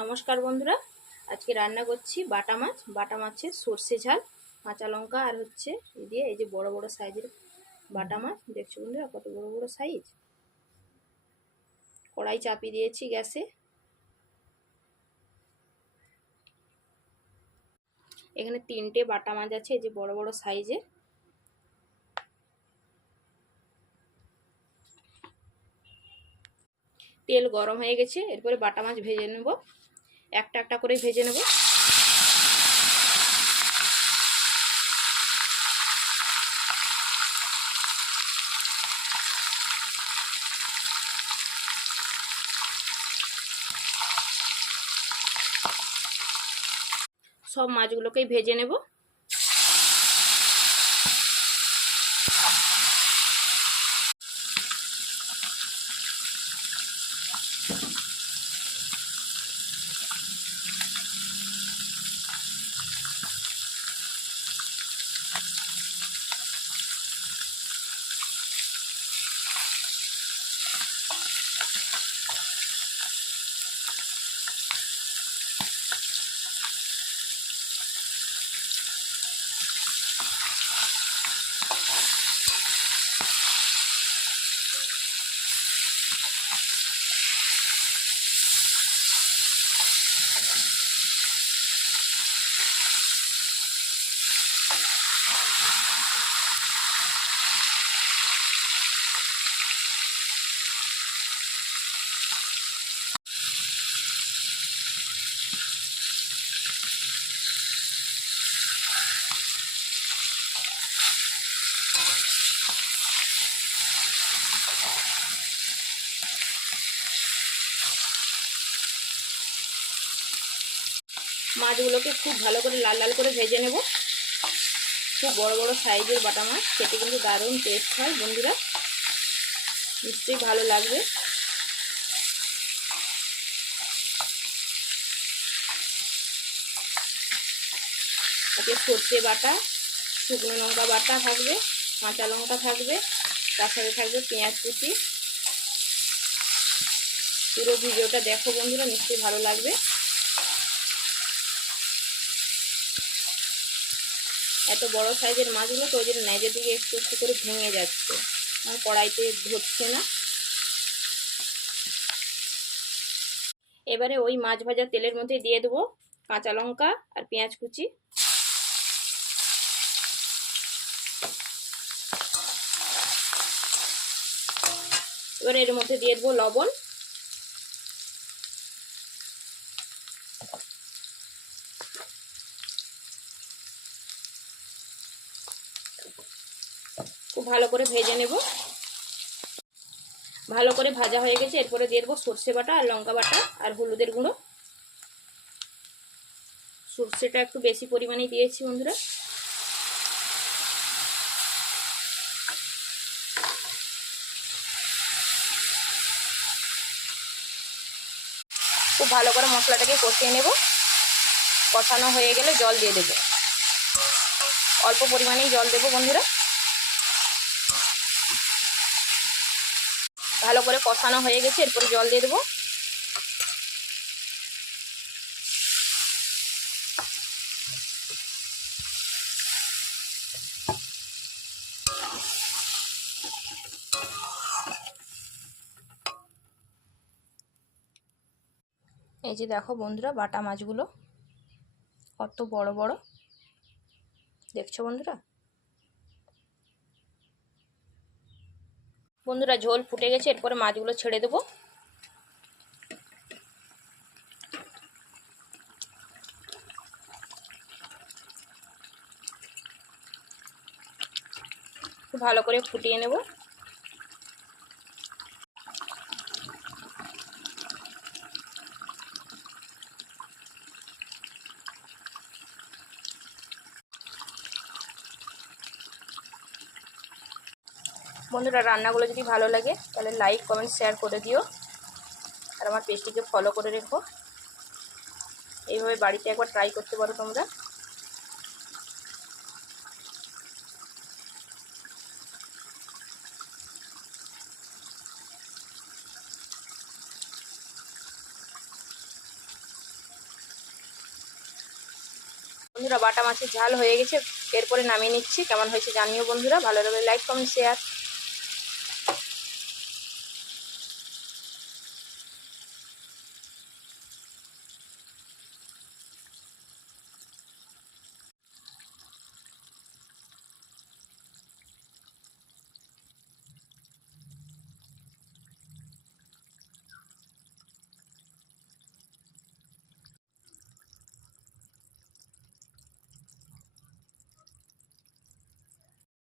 নমস্কার বন্ধুরা, আজকে রান্না করছি বাটা মাছের সর্ষে ঝাল, কাঁচা লঙ্কা আর হচ্ছে দিয়ে এই যে বড় বড় সাইজের বাটা মাছ দেখছো বন্ধুরা, কত বড় বড় সাইজ। কড়াই চাপিয়ে দিয়েছি গ্যাসে। এখানে 3টে বাটা মাছ আছে, এই যে বড় বড় সাইজের। তেল গরম হয়ে গেছে, এরপরে বাটা মাছ ভেজে নেব, একটা একটা করে ভেজে নেব। সব মাছগুলোকেই ভেজে নেব। মাছগুলোকে খুব ভালো করে লাল লাল করে ভেজে নেব। খুব বড় বড় সাইজের বাটা মাছ, খেতে কিন্তু দারুণ টেস্ট হয় বন্ধুরা, নিশ্চয়ই ভালো লাগবে। এতে সর্ষে বাটা, শুকনো লঙ্কা বাটা থাকবে, কাঁচা লঙ্কা থাকবে, তার সাথে থাকবে পেঁয়াজ কুচি। পুরো ভিডিওটা দেখো বন্ধুরা, নিশ্চয়ই ভালো লাগবে। এত বড় সাইজের মাছগুলো তো ওই জন্য নেজের দিকে একটু একটু করে ভেঙে যাচ্ছে, আর কড়াইতে ধরছে না। এবারে ওই মাছ ভাজা তেলের মধ্যে দিয়ে দেবো কাঁচা লঙ্কা আর পেঁয়াজ কুচি। এবারে এর মধ্যে দিয়ে দেবো লবণ। খুব ভালো করে ভেজে নেব। ভালো করে ভাজা হয়ে গেছে, এরপরে দিয়ে দেবো সর্ষে বাটা আর লঙ্কা বাটা আর হলুদের গুঁড়ো। সর্ষেটা একটু বেশি পরিমাণে দিয়েছি বন্ধুরা। খুব ভালো করে মশলাটাকে কষিয়ে নেব। কষানো হয়ে গেলে জল দিয়ে দেবো, অল্প পরিমাণেই জল দেবো বন্ধুরা। ভালো করে কষানো হয়ে গেছে, এরপরে জল দিয়ে দেবো। এই যে দেখো বন্ধুরা, বাটা মাছগুলো কত বড় বড় দেখছো বন্ধুরা। বন্ধুরা ঝোল ফুটে গেছে, এরপরে মাছগুলো ছেড়ে দেবো। খুব ভালো করে ফুটিয়ে নেব। বন্ধুরা রান্নাগুলো যদি ভালো লাগে তাহলে লাইক কমেন্ট শেয়ার করে দিও, আর আমার পেজটিকে ফলো করে রেখো। এইভাবে বাড়িতে একবার ট্রাই করতে পারো তোমরা। বন্ধুরা বাটা মাছের ঝাল হয়ে গেছে, এরপরে নামিয়ে নিচ্ছি। কেমন হয়েছে জানিও বন্ধুরা, ভালো লাগলে লাইক কমেন্ট শেয়ার।